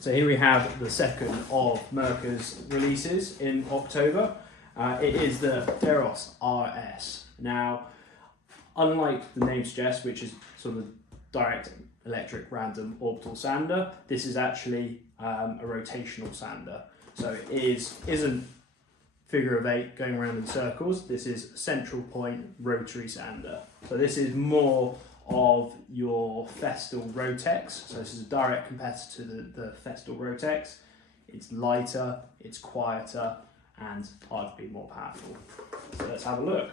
So here we have the second of Mirka's releases in October. It is the DEROS RS. Now, unlike the name suggests, which is sort of direct electric random orbital sander, this is actually a rotational sander. So it isn't figure of eight going around in circles. This is central point rotary sander. So this is more of your Festool Rotex. So this is a direct competitor to the Festool Rotex. It's lighter, it's quieter, and arguably more powerful. So let's have a look.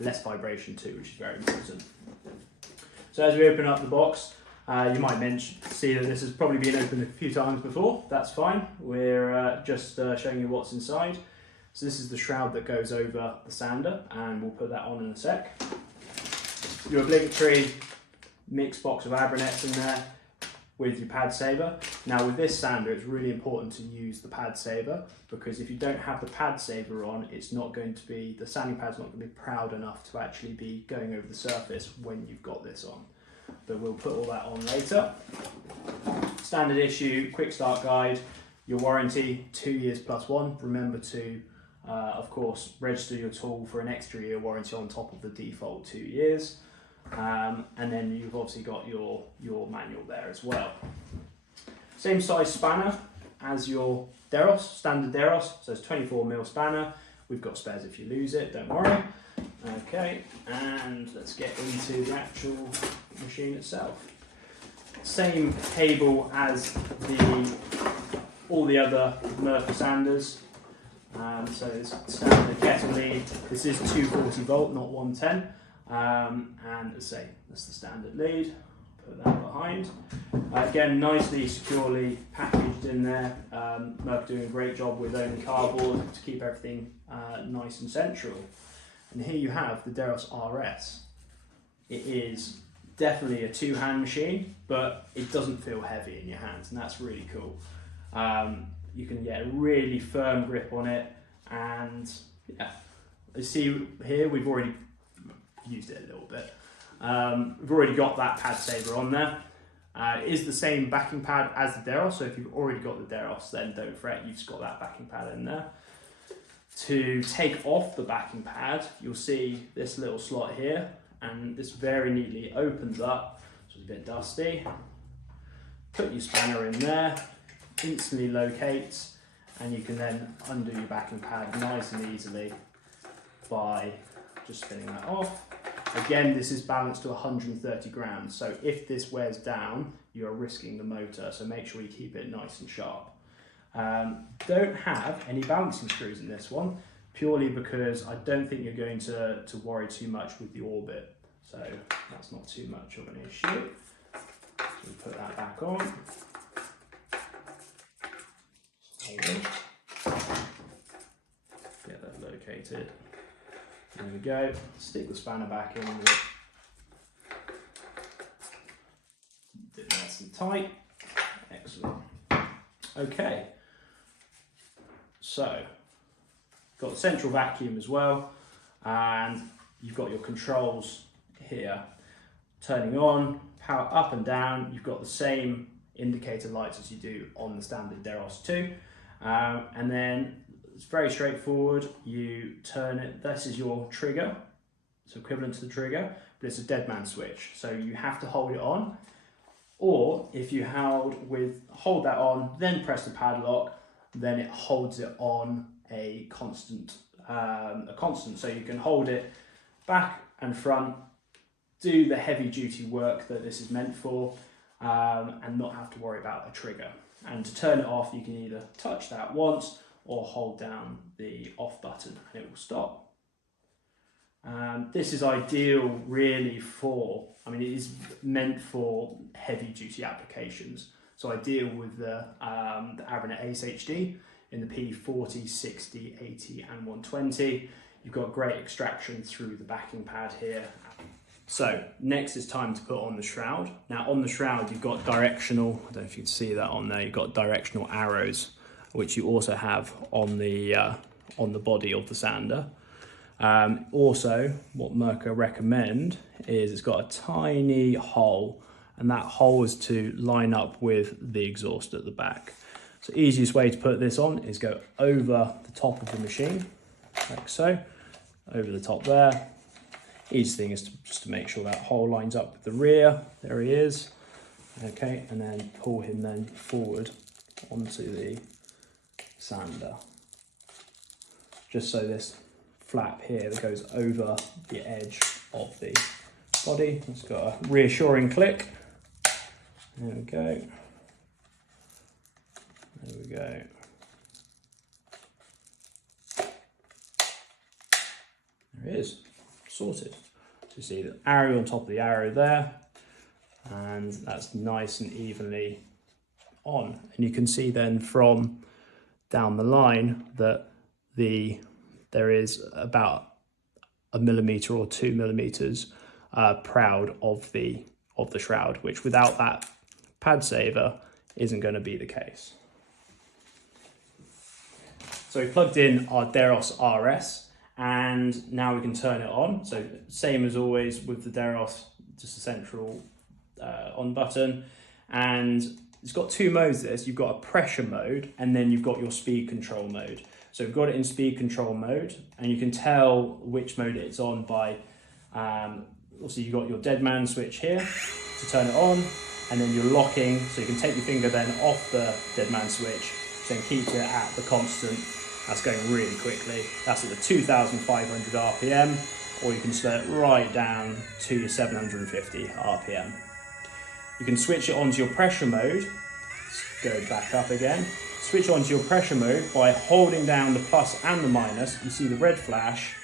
Less vibration too, which is very important. So as we open up the box, you might see that this has probably been opened a few times before. That's fine. We're just showing you what's inside. So this is the shroud that goes over the sander, and we'll put that on in a sec. Your obligatory mixed box of Abronets in there with your pad saver. Now with this sander, it's really important to use the pad saver, because if you don't have the pad saver on, it's not going to be, the sanding pad's not going to be proud enough to actually be going over the surface when you've got this on. But we'll put all that on later. Standard issue, quick start guide, your warranty, 2 years plus 1. Remember to, of course, register your tool for an extra year warranty on top of the default 2 years. And then you've obviously got your manual there as well. Same size spanner as your DEROS, standard DEROS, so it's 24mm spanner. We've got spares if you lose it, don't worry. Okay, and let's get into the actual machine itself. Same cable as all the other Mirka sanders. So it's standard kettle lead. This is 240 volt, not 110. And as I say, that's the standard lead. Put that behind. Again, nicely, securely packaged in there. Mirka doing a great job with only cardboard to keep everything nice and central. And here you have the DEROS RS. It is definitely a two-hand machine, but it doesn't feel heavy in your hands, and that's really cool. You can get a really firm grip on it, and yeah, you see here we've already used it a little bit. We've already got that pad saver on there. It is the same backing pad as the DEROS, so if you've already got the DEROS, then don't fret, you've just got that backing pad in there. To take off the backing pad, you'll see this little slot here, and this very neatly opens up, so it's a bit dusty. Put your spanner in there, instantly locates, and you can then undo your backing pad nice and easily by just spinning that off. Again, this is balanced to 130 grams, so if this wears down, you're risking the motor, so make sure you keep it nice and sharp. Don't have any balancing screws in this one, purely because I don't think you're going to worry too much with the orbit, so that's not too much of an issue. So we'll put that back on. Get that located. There we go. Stick the spanner back in with it. Nice and tight. Excellent. Okay. So, got the central vacuum as well, and you've got your controls here. Turning on, power up and down. You've got the same indicator lights as you do on the standard DEROS 2. And then it's very straightforward. You turn it, this is your trigger, it's equivalent to the trigger, but it's a dead man switch. So you have to hold it on, or if you hold that on, then press the padlock, then it holds it on a constant. So you can hold it back and front, do the heavy duty work that this is meant for, and not have to worry about a trigger. And to turn it off, you can either touch that once or hold down the off button and it will stop. This is ideal really for, it is meant for heavy duty applications. So ideal with the Abronet Ace HD in the P40, 60, 80 and 120. You've got great extraction through the backing pad here. So next it's time to put on the shroud. Now on the shroud you've got directional, I don't know if you can see that on there, you've got directional arrows, which you also have on the body of the sander. Also, what Mirka recommend is it's got a tiny hole and that hole is to line up with the exhaust at the back. So easiest way to put this on is go over the top of the machine, like so, over the top there. Easiest thing is just to make sure that hole lines up with the rear. There he is. Okay, and then pull him then forward onto the sander. Just so this flap here that goes over the edge of the body. It's got a reassuring click. There we go. There we go. There it is, sorted. So you see the arrow on top of the arrow there, and that's nice and evenly on. And you can see then from down the line that there is about 1 millimeter or 2 millimeters proud of the shroud, which without that pad saver isn't going to be the case. So we plugged in our DEROS RS, and now we can turn it on. So same as always with the DEROS, just a central on button, and it's got two modes. You've got a pressure mode, and then you've got your speed control mode. So we've got it in speed control mode, and you can tell which mode it's on by, obviously you've got your dead man switch here to turn it on, and then you're locking, so you can take your finger then off the dead man switch, then keep it at the constant. That's going really quickly. That's at the 2,500 RPM, or you can slow it right down to your 750 RPM. You can switch it onto your pressure mode. Let's go back up again. Switch onto your pressure mode by holding down the plus and the minus. You see the red flash,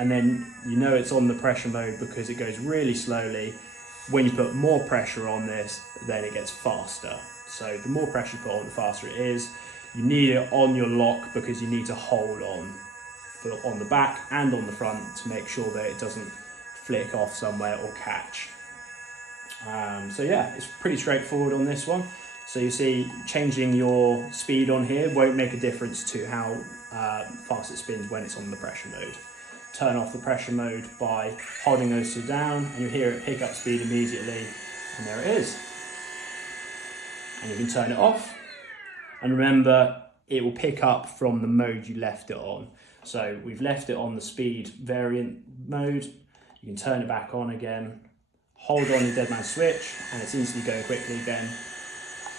and then you know it's on the pressure mode because it goes really slowly. When you put more pressure on this, then it gets faster. So the more pressure you put on, the faster it is. You need it on your lock because you need to hold on the back and on the front to make sure that it doesn't flick off somewhere or catch. So yeah, it's pretty straightforward on this one. So you see changing your speed on here won't make a difference to how fast it spins when it's on the pressure mode. Turn off the pressure mode by holding those two down, and you'll hear it pick up speed immediately, and there it is. And you can turn it off. And remember, it will pick up from the mode you left it on. So we've left it on the speed variant mode. You can turn it back on again, hold on your dead man switch, and it's instantly going quickly again.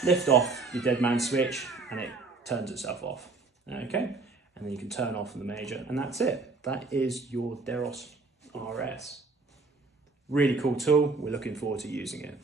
Lift off your dead man switch, and it turns itself off. Okay, and then you can turn off the major, and that's it. That is your DEROS RS. Really cool tool. We're looking forward to using it.